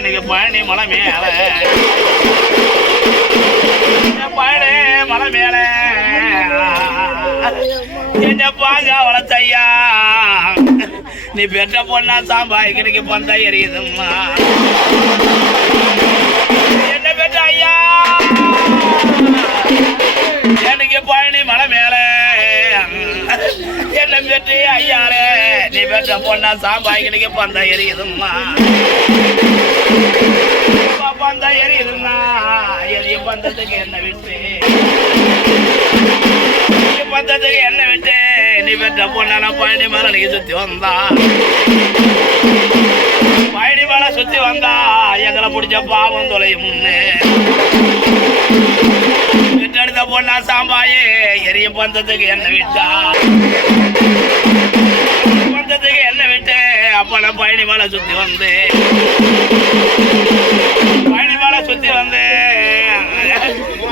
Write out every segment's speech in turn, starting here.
எனக்கு பழனி மலை மேல பழனி மலை மேல என்ன பாங்க வளர்த்தையா நீ பெற்ற பொண்ணா சாம்பாய் கிடைக்க பந்தா எரியுதும்மா என்ன பெற்ற ஐயா எனக்கு பழனி மலை மேல என்ன பெற்று ஐயாரே நீ பெற்ற பொண்ணா சாம்பாய் கிடைக்க பந்தா எரியுதும்மா பந்தா எரியுதும்மா எரிய பந்தத்துக்கு என்ன விட்டு பந்தத்துக்கு என்ன விட்டு நீ பெற்ற பொண்ணா பழனி மலை நீ சுத்தி வந்தா பழனி மலை சுத்தி வந்தா எங்களை பிடிச்ச பாவம் தொலையும் முன்னு பெற்றெடுத்த பொண்ணா சாம்பாயே எரிய பந்தத்துக்கு என்ன விட்டா பந்தத்துக்கு என்ன விட்டு அப்ப நான் பழனி மலை சுத்தி வந்து பழனி மலை சுத்தி வந்து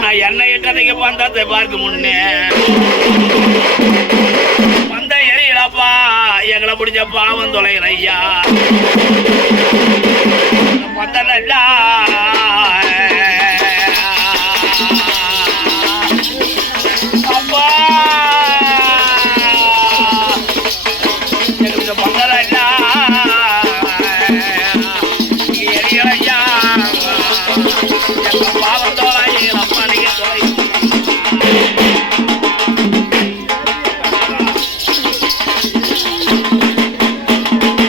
நான் என்ன இட்டதுக்கு பந்தத்தை பார்க்க முன்னே பந்த எரியலப்பா எங்களை பிடிச்ச பாவம் தொலைகிற ஐயா பந்தம்